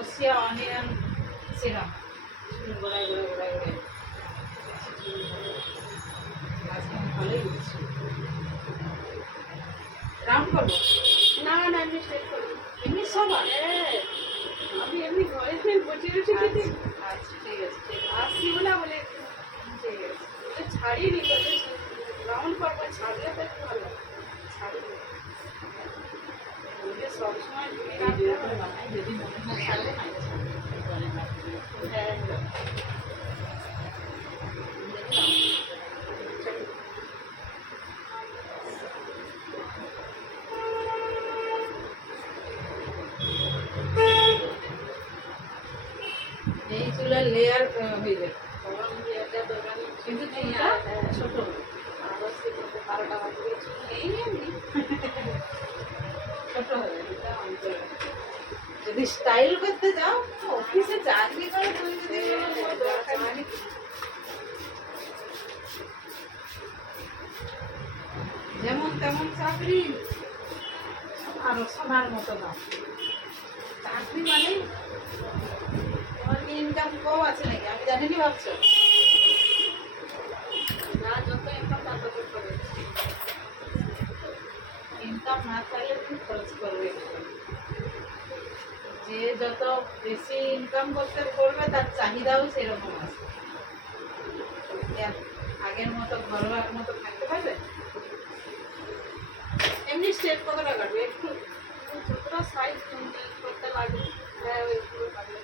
ওসিয়া onion serum গোড়ায় গোড়ায় গোড়ায় গোড়ায় ভালোই হচ্ছে। রাউন্ড করবো না না এমনি স্ট্রেট করবো। এমনি সবার? হ্যাঁ, আমি এমনি ঘরে বসে বসে খেতে আচ্ছা ঠিক আছে ঠিক আছে আসছিও না বলে ঠিক আছে। ওটা ছাড়িয়ে নি রাউন্ড করবো, ছাড়লে তো একটু ভালো ছাড়িয়ে ওইটা সবসময় ধুয়ে রাখতে হবে বানাই, যদি মনে হয় ছাড়লে না হ্যাঁ এই চুলার লেয়ার হয়ে যায় তখন বিয়েটা দোকান কিন্তু চুলটা ছোট আর হচ্ছে 12টা বাজে চুল নেই এমনি ছোট হয়ে যায় এটা অন্তর। যদি স্টাইল করতে যাও তো অফিসে চাকরি করে তুমি যদি দরকার নেই। যেমন তেমন চাকরি আরো সোনার মতো দাম। চাকরি মানে তোমার কি ইনকাম কম আছে নাকি আমি জানিনি ভাবছো? না যত ইনকাম তত করে ইনকাম না থাকলে তুমি খরচ করবে। যে যত বেশি ইনকাম করতে করবে তার চাহিদাও সেরকম আছে। আগের মতো ঘরোয়ার মতো থাকতে পারবে? এমনি স্টেপ কতটা কাটবে একটু যতটা সাইজ করতে লাগবে হ্যাঁ ওইগুলো কাটবে।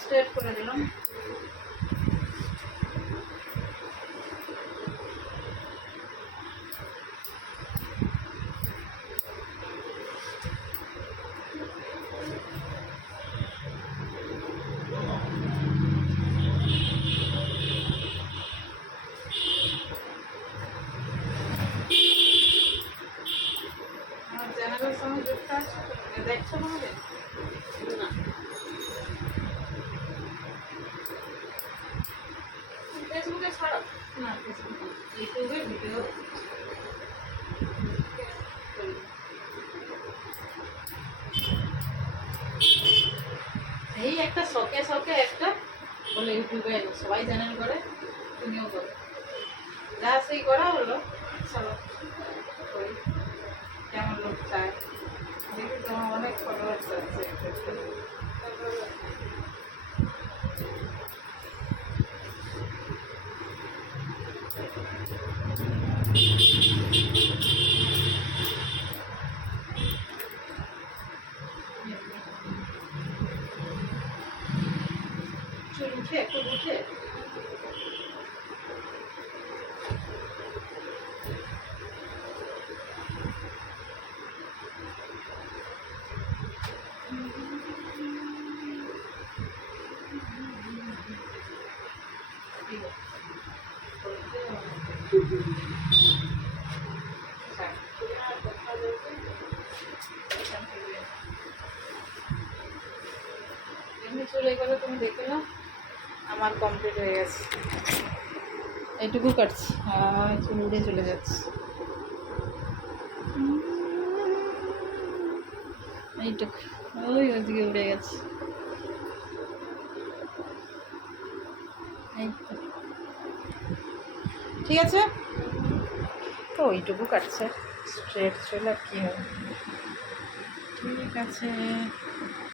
স্ট্রেট করে দিলাম। আমার চ্যানেলের সঙ্গে যুক্ত আছে দেখছো আমাদের? না ফেসবুকে ছাড়ো না ইউটিউবে ভিডিও এই একটা শখে শখে একটা বলে ইউটিউবে সবাই চ্যানেল করে তুমিও করো, যা সেই করা হলো চলো করি। কেমন লোক চায় দেখি, তোমার অনেক ফলোয়ার্স আছে। চুল উঠে একটু উঠে এমনি চলে গেলে তুমি দেখে নাও আমার কমপ্লিট হয়ে গেছে। এইটুকু কাটছি আর চুল উড়ে চলে যাচ্ছে। এইটুকু ওই ওইদিকে উড়ে গেছে। এই তো ঠিক আছে, তো ওইটুকু কাটছে স্ট্রেট চুল আর কি হবে। ঠিক আছে।